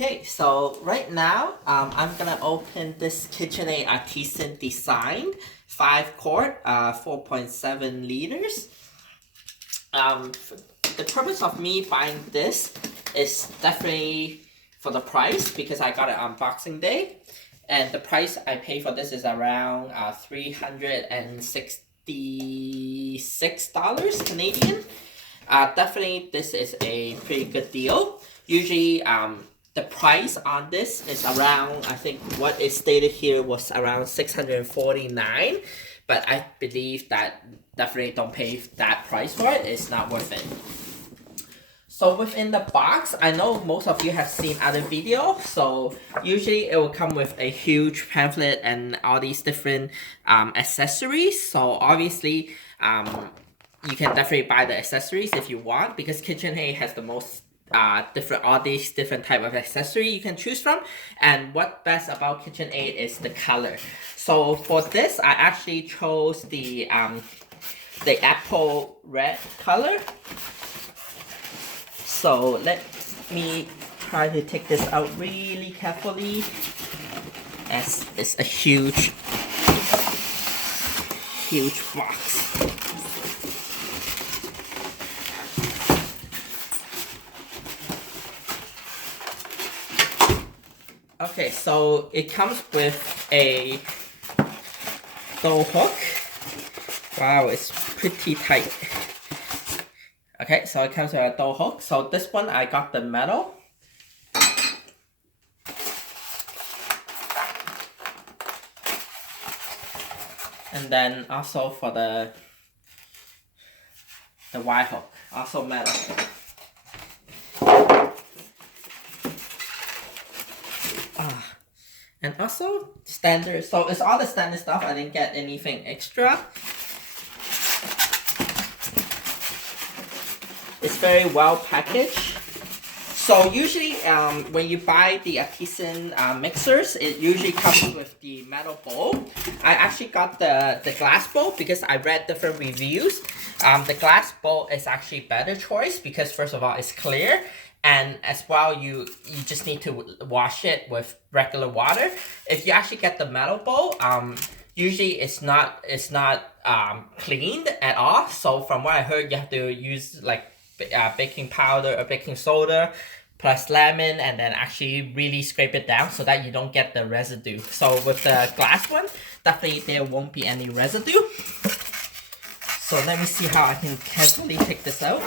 Okay, so right now, I'm gonna open this KitchenAid Artisan Design 5 quart, 4.7 liters. The purpose of me buying this is definitely for the price because I got it on Boxing Day, and the price I pay for this is around $366 Canadian. Definitely, this is a pretty good deal. Usually, the price on this is around, I think what is stated here was around $649, but I believe that definitely don't pay that price for it. It's not worth it. So within the box, I know most of you have seen other videos. So usually it will come with a huge pamphlet and all these different accessories. So obviously, you can definitely buy the accessories if you want, because KitchenAid has the most all these different type of accessory you can choose from. And what best about KitchenAid is the color. So for this, I actually chose the apple red color. So let me try to take this out really carefully, as it's a huge box. Okay, so it comes with a door hook. Wow, it's pretty tight. Okay, so it comes with a door hook. So this one, I got the metal. And then also for the Y hook, also metal. And also standard, so it's all the standard stuff. I didn't get anything extra. It's very well packaged. So usually when you buy the Artisan mixers, it usually comes with the metal bowl. I actually got the glass bowl because I read different reviews. The glass bowl is actually better choice because first of all, it's clear. And as well, you just need to wash it with regular water. If you actually get the metal bowl, usually it's not cleaned at all. So from what I heard, you have to use like baking powder or baking soda plus lemon, and then actually really scrape it down so that you don't get the residue. So with the glass one, definitely there won't be any residue. So let me see how I can carefully take this out.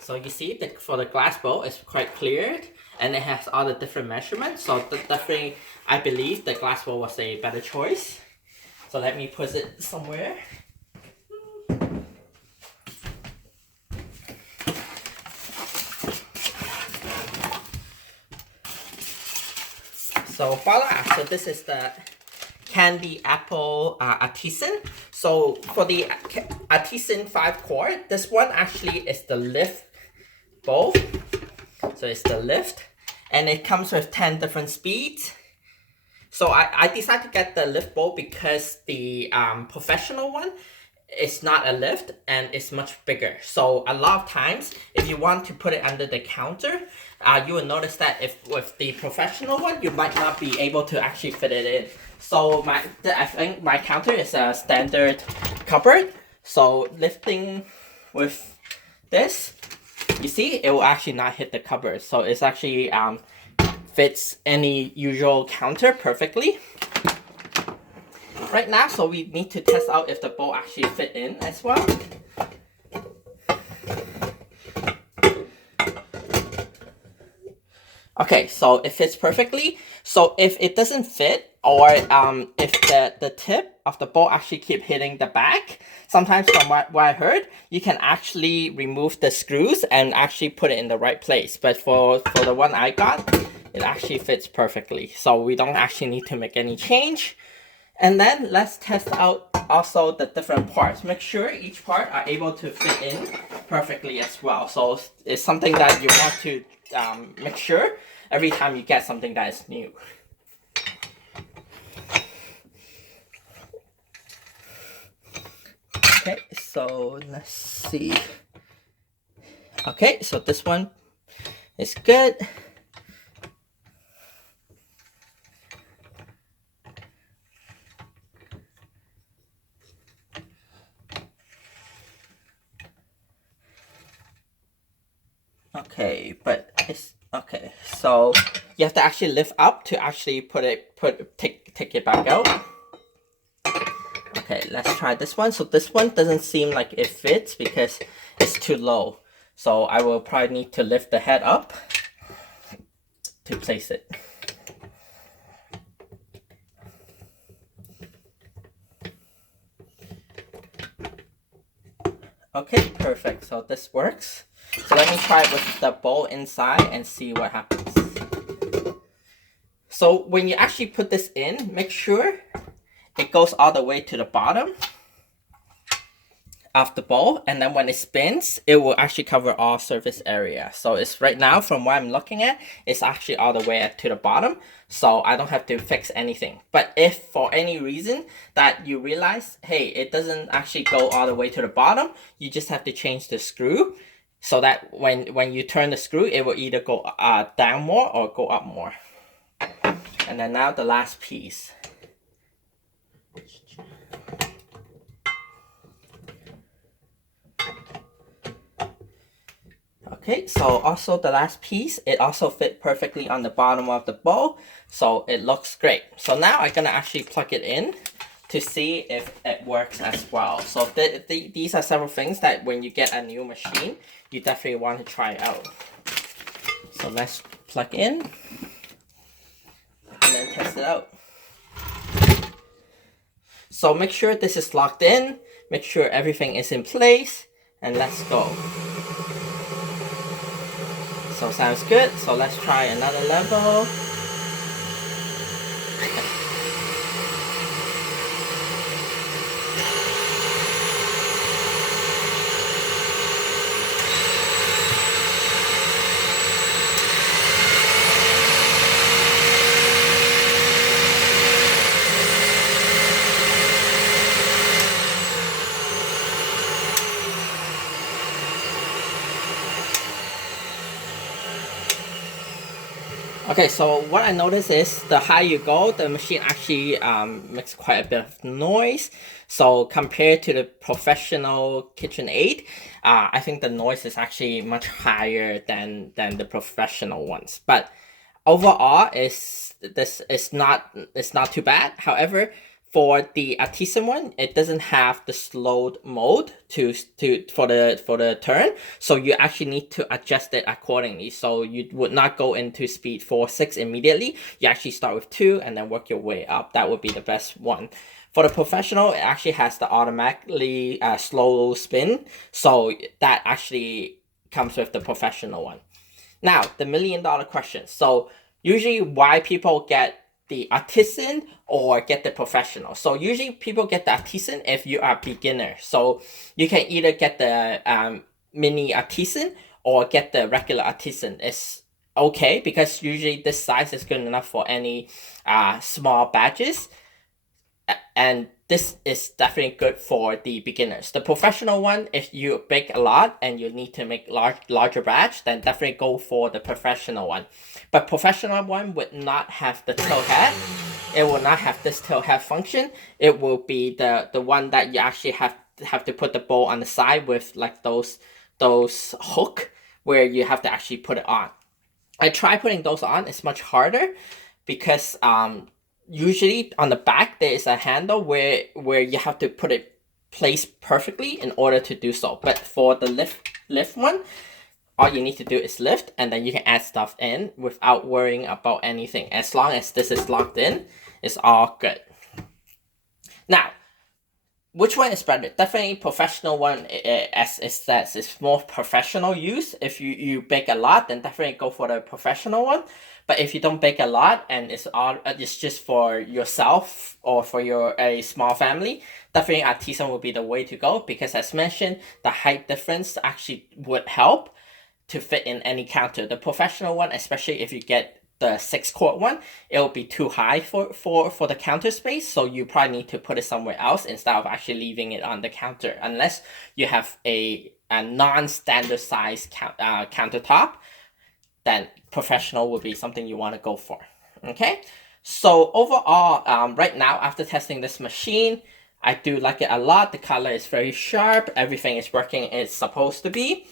So you see, for the glass bowl, it's quite clear, and it has all the different measurements. So definitely, I believe the glass bowl was a better choice. So let me put it somewhere. So voila! So this is the candy apple Artisan. So for the Artisan 5 quart, this one actually is the lift bowl. So it's the lift, and it comes with 10 different speeds. So I decided to get the lift bowl because the professional one is not a lift and it's much bigger. So a lot of times, if you want to put it under the counter, you will notice that if with the professional one, you might not be able to actually fit it in. So I think my counter is a standard cupboard. So lifting with this, you see, it will actually not hit the cupboard. So it's actually fits any usual counter perfectly. Right now, so we need to test out if the bowl actually fit in as well. Okay, so it fits perfectly. So if it doesn't fit, or if the tip of the bowl actually keep hitting the back, sometimes from what I heard, you can actually remove the screws and actually put it in the right place. But for the one I got, it actually fits perfectly. So we don't actually need to make any change. And then let's test out also the different parts. Make sure each part are able to fit in perfectly as well. So it's something that you want to make sure every time you get something that is new. Okay, so let's see. Okay, so this one is good. Okay, but it's okay. So you have to actually lift up to actually take it back out. Okay, let's try this one. So this one doesn't seem like it fits because it's too low. So I will probably need to lift the head up to place it. Okay, perfect. So this works. So let me try it with the bowl inside and see what happens. So when you actually put this in, make sure it goes all the way to the bottom of the bowl, and then when it spins, it will actually cover all surface area. So it's right now, from what I'm looking at, it's actually all the way to the bottom, so I don't have to fix anything. But if for any reason that you realize, hey, it doesn't actually go all the way to the bottom, you just have to change the screw so that when you turn the screw, it will either go down more or go up more. And then now the last piece. Okay, so also the last piece, it also fit perfectly on the bottom of the bowl, so it looks great. So now I'm gonna actually plug it in to see if it works as well. So these are several things that when you get a new machine, you definitely want to try out. So let's plug in and then test it out. So make sure this is locked in, make sure everything is in place, and let's go. So sounds good. So let's try another level. Okay, so what I noticed is the higher you go, the machine actually makes quite a bit of noise. So compared to the professional KitchenAid, I think the noise is actually much higher than the professional ones. But overall, it's not too bad. However, for the Artisan one, it doesn't have the slowed mode for the turn, so you actually need to adjust it accordingly. So you would not go into speed 4, 6 immediately. You actually start with 2 and then work your way up. That would be the best one. For the professional, it actually has the automatically slow spin, so that actually comes with the professional one. Now, the $1 million question. So usually why people get the Artisan or get the professional. So usually people get the Artisan if you are a beginner. So you can either get the mini Artisan or get the regular Artisan. It's okay because usually this size is good enough for any small batches. And this is definitely good for the beginners. The professional one, if you bake a lot and you need to make larger batch, then definitely go for the professional one. But professional one would not have the tilt head. It will not have this tilt head function. It will be the one that you actually have to put the bowl on the side with like those hook where you have to actually put it on. I try putting those on. It's much harder because usually on the back there is a handle where you have to put it placed perfectly in order to do so. But for the lift one, all you need to do is lift and then you can add stuff in without worrying about anything. As long as this is locked in, it's all good. Now, which one is better? Definitely professional one, as it says, is more professional use. If you bake a lot, then definitely go for the professional one. But if you don't bake a lot and it's just for yourself or for a small family, definitely Artisan will be the way to go because as mentioned, the height difference actually would help to fit in any counter. The professional one, especially if you get the 6-quart one, it'll be too high for the counter space. So you probably need to put it somewhere else instead of actually leaving it on the counter, unless you have a non-standard size countertop. Then professional would be something you want to go for. Okay, so overall, right now after testing this machine, I do like it a lot. The color is very sharp. Everything is working as it's supposed to be.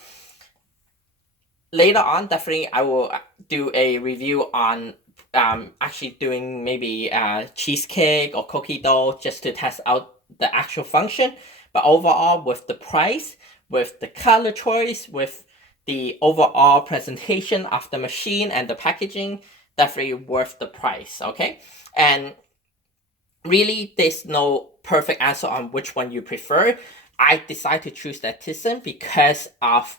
Later on, definitely I will do a review on actually doing maybe cheesecake or cookie dough just to test out the actual function. But overall, with the price, with the color choice, with the overall presentation of the machine and the packaging, definitely worth the price. Okay, and really there's no perfect answer on which one you prefer. I decided to choose the Artisan because of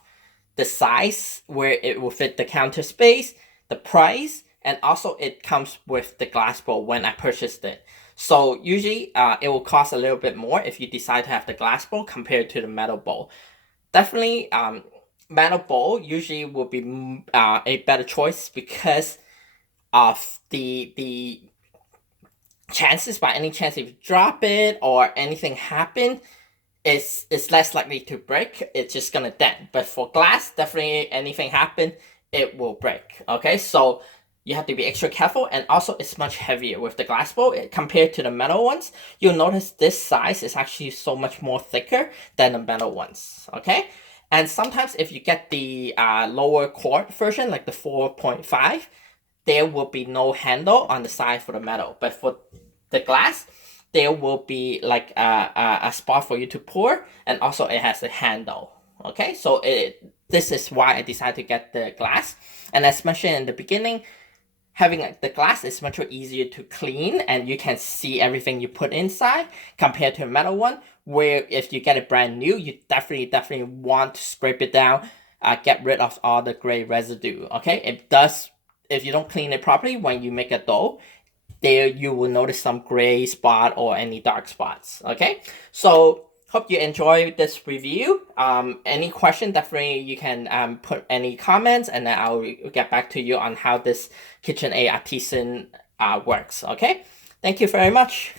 the size where it will fit the counter space, the price, and also it comes with the glass bowl when I purchased it. So usually it will cost a little bit more if you decide to have the glass bowl compared to the metal bowl. Definitely metal bowl usually will be a better choice because of the chances, by any chance if you drop it or anything happen, it's less likely to break. It's just gonna dent. But for glass, definitely anything happen, it will break. Okay, so you have to be extra careful, and also it's much heavier with the glass bowl compared to the metal ones. You'll notice this size is actually so much more thicker than the metal ones. Okay, and sometimes if you get the lower quart version, like the 4.5, there will be no handle on the side for the metal, but for the glass, there will be like a spot for you to pour, and also it has a handle. Okay, so this is why I decided to get the glass. And as mentioned in the beginning, having the glass is much easier to clean, and you can see everything you put inside compared to a metal one, where if you get it brand new, you definitely want to scrape it down, get rid of all the gray residue. Okay, it does. If you don't clean it properly when you make a dough, there you will notice some gray spot or any dark spots. Okay, so hope you enjoyed this review. Any question, definitely you can put any comments, and then I'll get back to you on how this KitchenAid Artisan works. Okay, thank you very much.